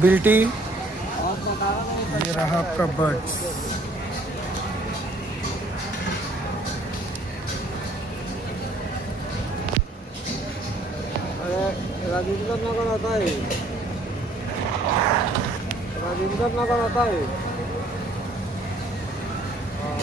बिल्टी, ये रहा आपका बर्ड्स। राजेंद्र नगर आता है, राजेंद्र नगर आता है। हाँ